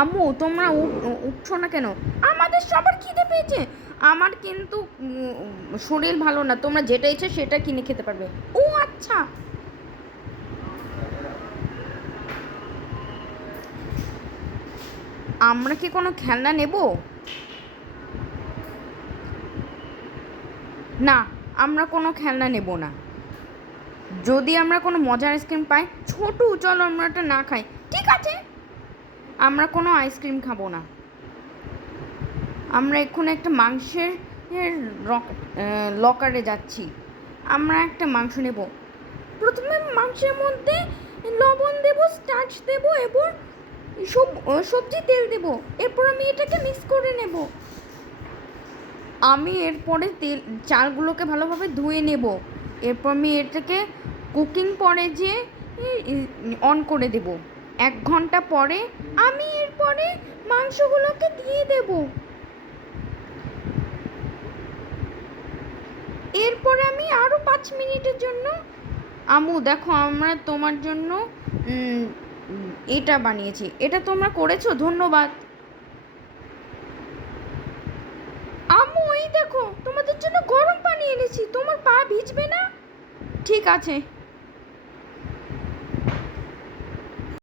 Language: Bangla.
আম্মু তোমরা উঠছো না কেন? আমাদের সবার খিদে পেয়েছে। আমার কিন্তু শরীর ভালো না, তোমরা যেটা ইচ্ছে সেটা কিনে খেতে পারবে। ও আচ্ছা, আমরা কি কোনো খেলনা নেব? না, আমরা কোনো খেলনা নেব না। যদি আমরা কোনো মজার আইসক্রিম পাই, ছোটু চলো আমরা ওটা না খাই। ঠিক আছে, আমরা কোনো আইসক্রিম খাবো না। আমরা এক্ষুনি একটা মাংসের লকারে যাচ্ছি। আমরা একটা মাংস নেব। প্রথমে মাংসের মধ্যে লবণ দেব, স্টার্চ দেব এবং সবজি তেল দেব। এরপর আমি এটাকে মিক্স করে নেব। আমি এরপরে চালগুলোকে ভালোভাবে ধুয়ে নেব। এরপর আমি এটাকে কুকিং পরে যে অন করে দেব। 1 ঘন্টা পরে আমি এরপরে মাংসগুলোকে দিয়ে দেব। এরপরে আমি আরও 5 মিনিটের জন্য, আম্মু দেখো আমরা তোমার জন্য এটা বানিয়েছি, এটা তোমরা করেছো, ধন্যবাদ। আম্মু এই দেখো তোমাদের জন্য গরম পানি এনেছি, তোমার পা ভিজবে না? ঠিক আছে।